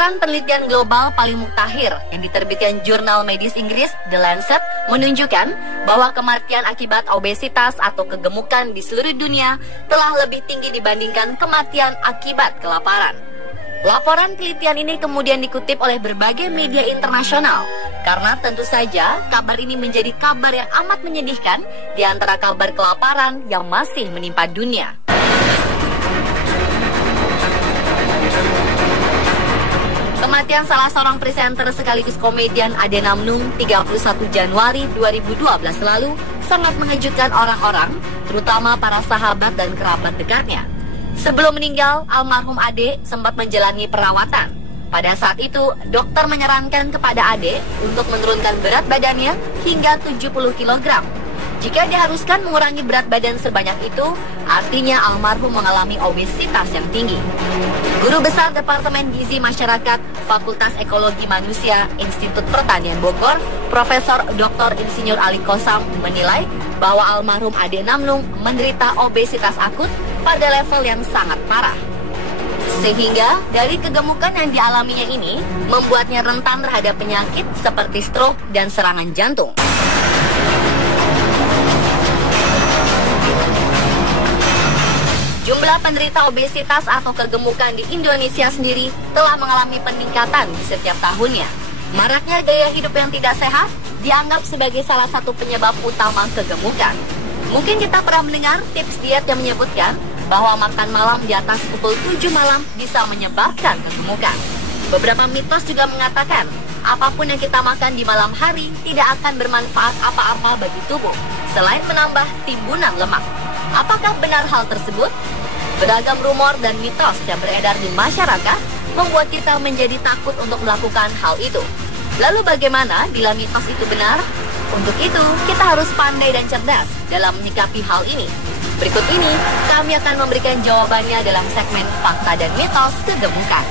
Laporan penelitian global paling mutakhir yang diterbitkan jurnal medis Inggris The Lancet menunjukkan bahwa kematian akibat obesitas atau kegemukan di seluruh dunia telah lebih tinggi dibandingkan kematian akibat kelaparan. Laporan penelitian ini kemudian dikutip oleh berbagai media internasional karena tentu saja kabar ini menjadi kabar yang amat menyedihkan di antara kabar kelaparan yang masih menimpa dunia. Kematian salah seorang presenter sekaligus komedian Ade Namnung 31 Januari 2012 lalu sangat mengejutkan orang-orang, terutama para sahabat dan kerabat dekatnya. Sebelum meninggal, almarhum Ade sempat menjalani perawatan. Pada saat itu, dokter menyarankan kepada Ade untuk menurunkan berat badannya hingga 70 kg. Jika diharuskan mengurangi berat badan sebanyak itu, artinya almarhum mengalami obesitas yang tinggi. Guru Besar Departemen Gizi Masyarakat Fakultas Ekologi Manusia Institut Pertanian Bogor, Profesor Dr. Insinyur Ali Kosam menilai bahwa almarhum Ade Namnung menderita obesitas akut pada level yang sangat parah. Sehingga dari kegemukan yang dialaminya ini membuatnya rentan terhadap penyakit seperti stroke dan serangan jantung. Jumlah penderita obesitas atau kegemukan di Indonesia sendiri telah mengalami peningkatan di setiap tahunnya. Maraknya gaya hidup yang tidak sehat dianggap sebagai salah satu penyebab utama kegemukan. Mungkin kita pernah mendengar tips diet yang menyebutkan bahwa makan malam di atas pukul 7 malam bisa menyebabkan kegemukan. Beberapa mitos juga mengatakan apapun yang kita makan di malam hari tidak akan bermanfaat apa-apa bagi tubuh selain menambah timbunan lemak. Apakah benar hal tersebut? Beragam rumor dan mitos yang beredar di masyarakat membuat kita menjadi takut untuk melakukan hal itu. Lalu bagaimana bila mitos itu benar? Untuk itu, kita harus pandai dan cerdas dalam menyikapi hal ini. Berikut ini, kami akan memberikan jawabannya dalam segmen Fakta dan Mitos Kegemukan.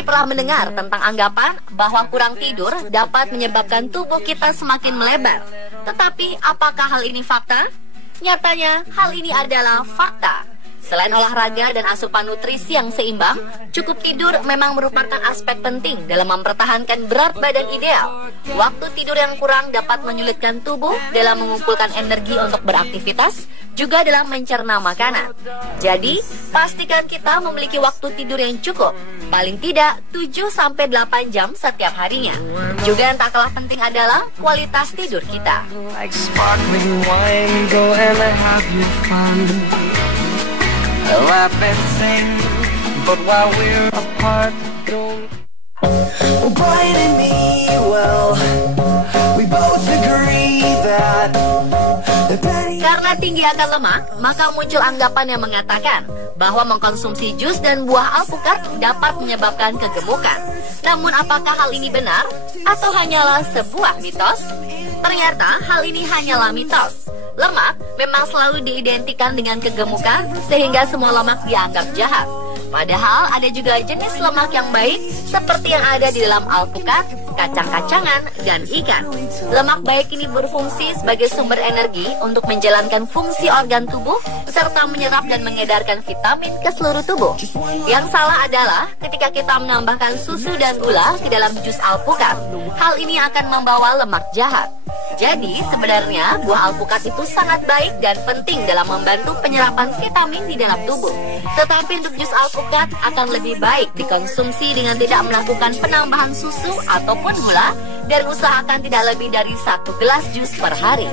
Pernah mendengar tentang anggapan bahwa kurang tidur dapat menyebabkan tubuh kita semakin melebar. Tetapi apakah hal ini fakta? Nyatanya hal ini adalah fakta. Selain olahraga dan asupan nutrisi yang seimbang, cukup tidur memang merupakan aspek penting dalam mempertahankan berat badan ideal. Waktu tidur yang kurang dapat menyulitkan tubuh dalam mengumpulkan energi untuk beraktivitas, juga dalam mencerna makanan. Jadi, pastikan kita memiliki waktu tidur yang cukup, paling tidak 7-8 jam setiap harinya. Juga yang tak kalah penting adalah kualitas tidur kita. Karena tinggi akan lemak, maka muncul anggapan yang mengatakan bahwa mengkonsumsi jus dan buah alpukat dapat menyebabkan kegemukan. Namun apakah hal ini benar atau hanyalah sebuah mitos? Ternyata hal ini hanyalah mitos. Lemak memang selalu diidentikan dengan kegemukan sehingga semua lemak dianggap jahat. Padahal ada juga jenis lemak yang baik seperti yang ada di dalam alpukat, kacang-kacangan, dan ikan. Lemak baik ini berfungsi sebagai sumber energi untuk menjalankan fungsi organ tubuh serta menyerap dan mengedarkan vitamin ke seluruh tubuh. Yang salah adalah ketika kita menambahkan susu dan gula ke dalam jus alpukat, hal ini akan membawa lemak jahat. Jadi sebenarnya buah alpukat itu sangat baik dan penting dalam membantu penyerapan vitamin di dalam tubuh. Tetapi untuk jus alpukat akan lebih baik dikonsumsi dengan tidak melakukan penambahan susu ataupun gula dan usahakan tidak lebih dari 1 gelas jus per hari.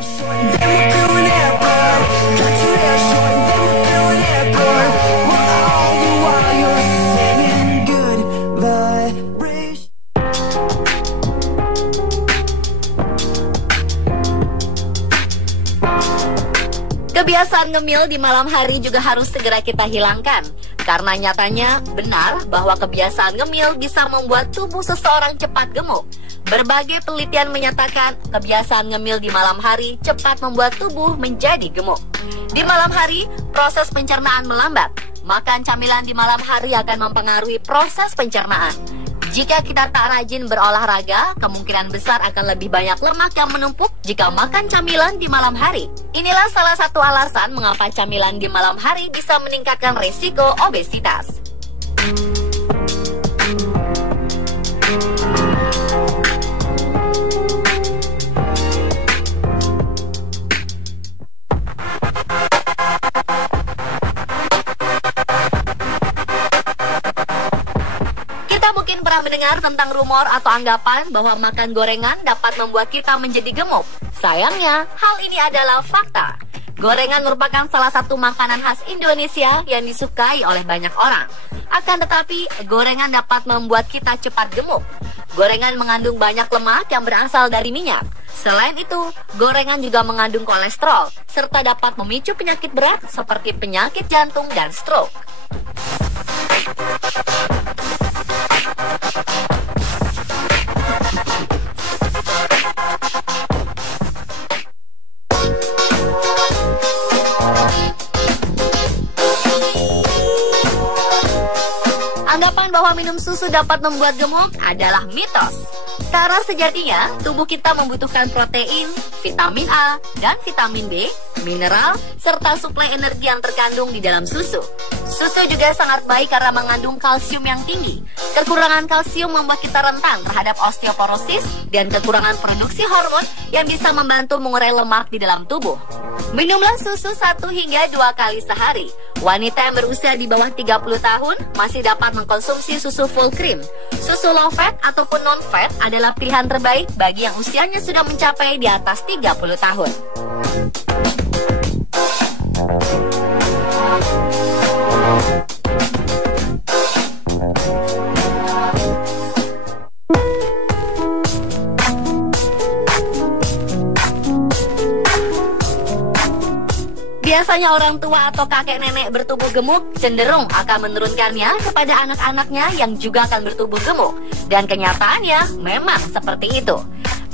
Kebiasaan ngemil di malam hari juga harus segera kita hilangkan, Karena nyatanya benar bahwa kebiasaan ngemil bisa membuat tubuh seseorang cepat gemuk. Berbagai penelitian menyatakan kebiasaan ngemil di malam hari cepat membuat tubuh menjadi gemuk. Di malam hari, proses pencernaan melambat. Makan camilan di malam hari akan mempengaruhi proses pencernaan. Jika kita tak rajin berolahraga, kemungkinan besar akan lebih banyak lemak yang menumpuk jika makan camilan di malam hari. Inilah salah satu alasan mengapa camilan di malam hari bisa meningkatkan risiko obesitas. Pernah mendengar tentang rumor atau anggapan bahwa makan gorengan dapat membuat kita menjadi gemuk. Sayangnya, hal ini adalah fakta. Gorengan merupakan salah satu makanan khas Indonesia yang disukai oleh banyak orang. Akan tetapi, gorengan dapat membuat kita cepat gemuk. Gorengan mengandung banyak lemak yang berasal dari minyak. Selain itu, gorengan juga mengandung kolesterol, serta dapat memicu penyakit berat seperti penyakit jantung dan stroke. Anggapan bahwa minum susu dapat membuat gemuk adalah mitos. Karena sejatinya, tubuh kita membutuhkan protein, vitamin A, dan vitamin B, mineral, serta suplai energi yang terkandung di dalam susu. Susu juga sangat baik karena mengandung kalsium yang tinggi. Kekurangan kalsium membuat kita rentan terhadap osteoporosis dan kekurangan produksi hormon yang bisa membantu mengurai lemak di dalam tubuh. Minumlah susu 1 hingga 2 kali sehari. Wanita yang berusia di bawah 30 tahun masih dapat mengkonsumsi susu full cream. Susu low fat ataupun non fat adalah pilihan terbaik bagi yang usianya sudah mencapai di atas 30 tahun. Biasanya orang tua atau kakek nenek bertubuh gemuk cenderung akan menurunkannya kepada anak-anaknya yang juga akan bertubuh gemuk. Dan kenyataannya memang seperti itu.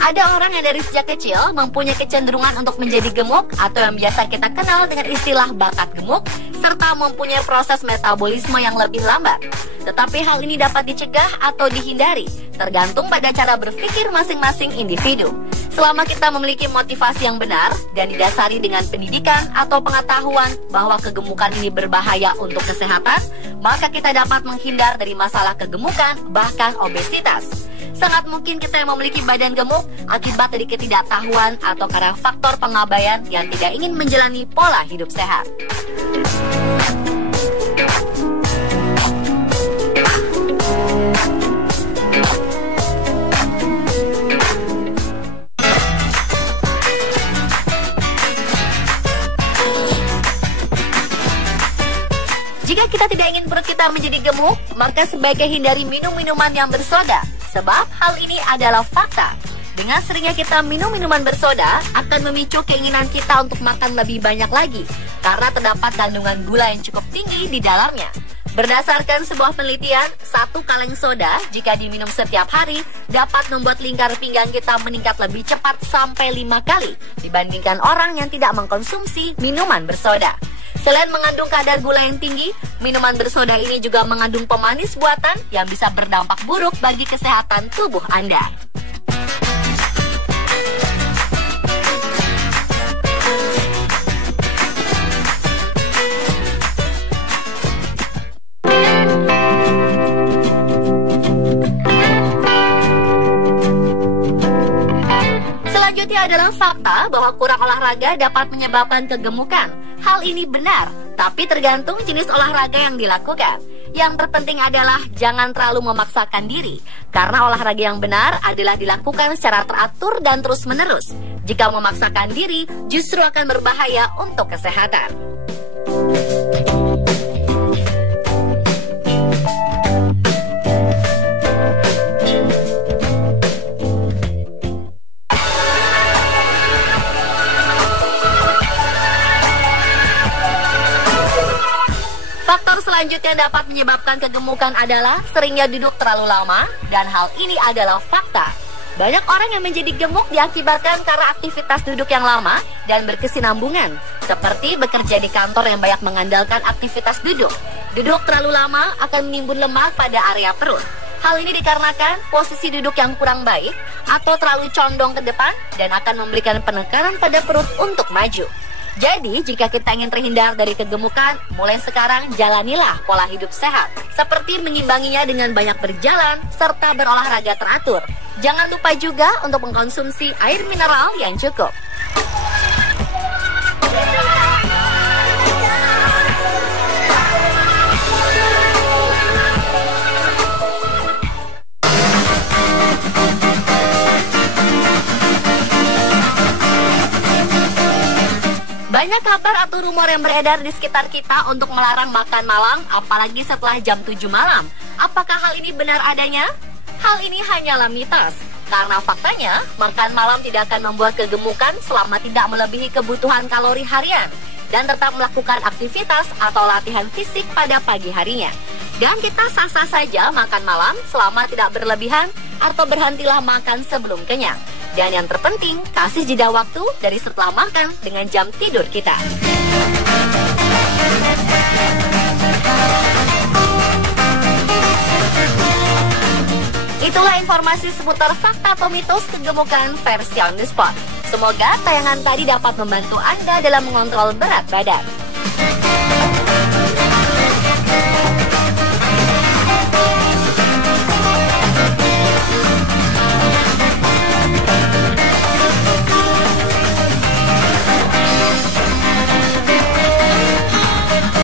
Ada orang yang dari sejak kecil mempunyai kecenderungan untuk menjadi gemuk atau yang biasa kita kenal dengan istilah bakat gemuk, serta mempunyai proses metabolisme yang lebih lambat. Tetapi hal ini dapat dicegah atau dihindari, tergantung pada cara berpikir masing-masing individu. Selama kita memiliki motivasi yang benar dan didasari dengan pendidikan atau pengetahuan bahwa kegemukan ini berbahaya untuk kesehatan, maka kita dapat menghindar dari masalah kegemukan, bahkan obesitas. Sangat mungkin kita yang memiliki badan gemuk akibat dari ketidaktahuan atau karena faktor pengabaian yang tidak ingin menjalani pola hidup sehat. Jika kita tidak ingin perut kita menjadi gemuk, maka sebaiknya hindari minum minuman yang bersoda. Sebab hal ini adalah fakta. Dengan seringnya kita minum minuman bersoda akan memicu keinginan kita untuk makan lebih banyak lagi karena terdapat kandungan gula yang cukup tinggi di dalamnya. Berdasarkan sebuah penelitian, 1 kaleng soda jika diminum setiap hari dapat membuat lingkar pinggang kita meningkat lebih cepat sampai 5 kali dibandingkan orang yang tidak mengkonsumsi minuman bersoda. Selain mengandung kadar gula yang tinggi, minuman bersoda ini juga mengandung pemanis buatan yang bisa berdampak buruk bagi kesehatan tubuh Anda. Selanjutnya adalah fakta bahwa kurang olahraga dapat menyebabkan kegemukan. Hal ini benar, tapi tergantung jenis olahraga yang dilakukan. Yang terpenting adalah jangan terlalu memaksakan diri, karena olahraga yang benar adalah dilakukan secara teratur dan terus-menerus. Jika memaksakan diri, justru akan berbahaya untuk kesehatan. Selanjutnya dapat menyebabkan kegemukan adalah seringnya duduk terlalu lama, dan hal ini adalah fakta. Banyak orang yang menjadi gemuk diakibatkan karena aktivitas duduk yang lama dan berkesinambungan, seperti bekerja di kantor yang banyak mengandalkan aktivitas duduk. Duduk terlalu lama akan menimbun lemak pada area perut. Hal ini dikarenakan posisi duduk yang kurang baik atau terlalu condong ke depan dan akan memberikan penekanan pada perut untuk maju. Jadi, jika kita ingin terhindar dari kegemukan, mulai sekarang jalanilah pola hidup sehat, seperti mengimbanginya dengan banyak berjalan serta berolahraga teratur. Jangan lupa juga untuk mengkonsumsi air mineral yang cukup. Banyak kabar atau rumor yang beredar di sekitar kita untuk melarang makan malam, apalagi setelah jam 7 malam. Apakah hal ini benar adanya? Hal ini hanyalah mitos, karena faktanya makan malam tidak akan membuat kegemukan selama tidak melebihi kebutuhan kalori harian dan tetap melakukan aktivitas atau latihan fisik pada pagi harinya. Dan kita sah-sah saja makan malam selama tidak berlebihan atau berhentilah makan sebelum kenyang. Dan yang terpenting, kasih jeda waktu dari setelah makan dengan jam tidur kita. Itulah informasi seputar fakta atau mitos kegemukan versi On The Spot. Semoga tayangan tadi dapat membantu Anda dalam mengontrol berat badan.